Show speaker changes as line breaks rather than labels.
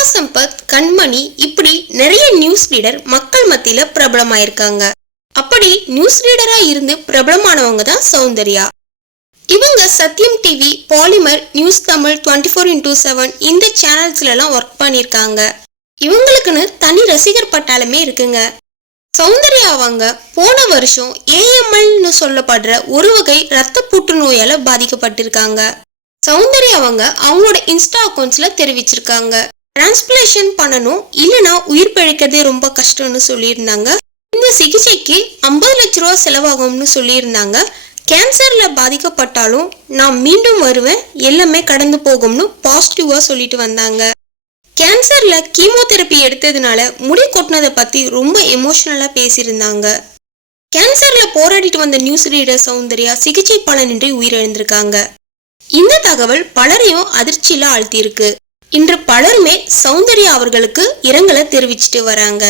சுஷ்மா சம்பத் கண்மணி இப்படி நிறைய news reader மக்கள் மத்தியில பிரபலமாயிருக்காங்க. அப்படி நியூஸ் ரீடரா இருந்து பிரபலமானவங்க தான் சௌந்தர்யா. இவங்க Sathyam TV Polimer news Tamil twenty four into seven இந்த சேனல்ஸ்லாம் ஒர்க் பண்ணியிருக்காங்க. இவங்களுக்குன்னு தனி ரசிகர் பட்டாளமே இருக்குங்க. சௌந்தர்யா அவங்க போன வருஷம் ஏஎம்எல்னு சொல்லப்படுற ஒரு வகை ரத்த புற்றுநோயால பாதிக்கப்பட்டிருக்காங்க. சௌந்தர்யா அவங்க அவங்களோட இன்ஸ்டா அக்கௌண்ட்ஸ்ல தெரிவிச்சிருக்காங்க. டிரான்ஸ்பிளேஷன் பண்ணணும் இல்லைன்னா உயிர் பிழைக்கிறதே ரொம்ப கஷ்டம்னு சொல்லியிருந்தாங்க. இந்த சிகிச்சைக்கு ஐம்பது லட்ச ரூபா செலவாகும்னு சொல்லியிருந்தாங்க. கேன்சரில் பாதிக்கப்பட்டாலும் நான் மீண்டும் வருவேன் எல்லாமே கடந்து போகும்னு பாசிட்டிவாக சொல்லிட்டு வந்தாங்க. கேன்சரில் கீமோதெரப்பி எடுத்ததுனால முடி கொட்டினதை பற்றி ரொம்ப எமோஷ்னலாக பேசியிருந்தாங்க. கேன்சரில் போராடிட்டு வந்த நியூஸ் ரீடர் சௌந்தர்யா சிகிச்சை பலனின்றி உயிரிழந்திருக்காங்க. இந்த தகவல் பலரையும் அதிர்ச்சியில் ஆழ்த்தியிருக்கு. இன்று பலருமே சௌந்தர்யா அவர்களுக்கு இரங்கலை தெரிவிச்சிட்டு வராங்க.